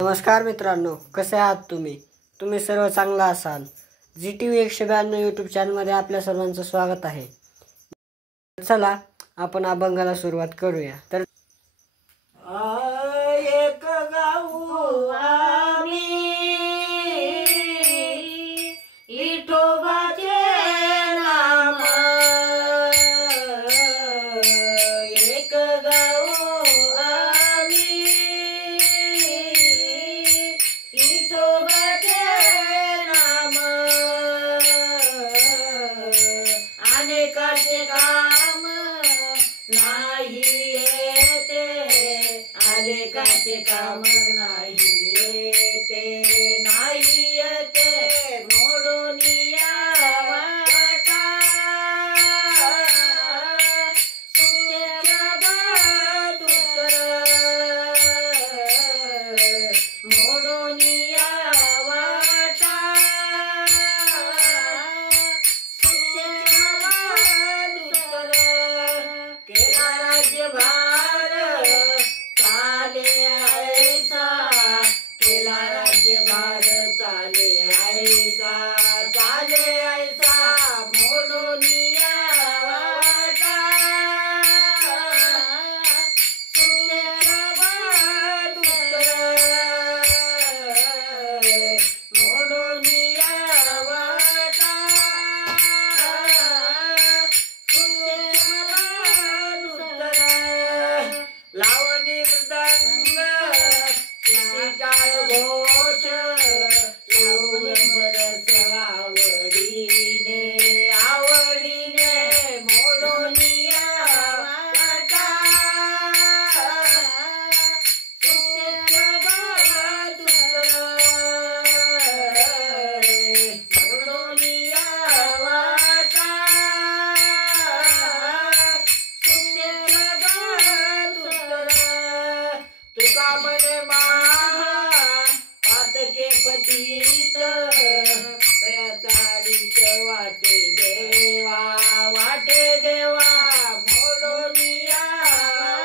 नमस्कार मित्रांनो, कसे आहात तुम्ही सर्व चांगला असाल। ZTV 192 यूट्यूब चॅनलमध्ये आपल्या सर्वांचं स्वागत आहे। चला आपण अभंगाला सुरुवात करूया। तर एक गाऊ आम्ही विठोबाचे नाम, एक गाऊ आम्ही विठोबाचे नाम, अनेकाचे काम नाही येते, अनेकाचे काम नाही येते, नाही येते मोडून या वाटा, सुशेच्या बाजूतर मोडून या वाटा, सुशेच्या बाजूतर केला राज्यभार चाले ऐसा, केला राज्यभार चाले ऐसा, चाले ऐसा मोडून या वाटा, सुशेच्या बाजूतर मोडून या वाटा, सुशेच्या बाजूतर लावणी मृदंग टाळ घोष, लावून बरस आवडीने, आवडीने मोडून या वाटा, सुशेच्या बाजूतर मोडून या वाटा, सुशेच्या बाजूतर तुका म्हणे महा पातके पतित, तयाचा दिस वाटे देवा, वाटे देवा मोडून या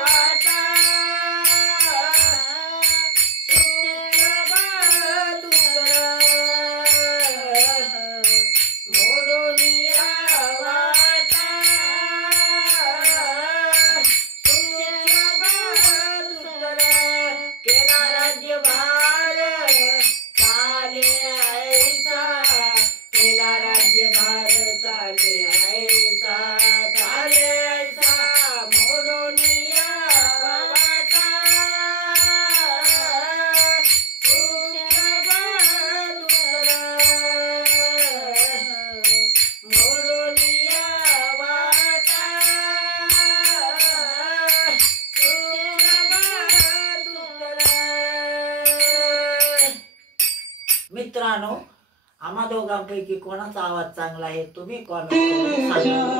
वाटा, सुशेच्या बाजूतर मोडून या वाटा, सुशेच्या बाजूतर केला राज्यभार चाले ऐसा, केला राज्यभार चाले ऐसा, चाले ऐसा मोडून या वाटा, सुशेच्या बाजूतर मोडून या वाटा, सुशेच्या बाजूतर. मित्रांनो, आम्हा दोघांपैकी कोणाचा आवाज चांगला आहे तुम्ही कॉमेंट करून सांगा।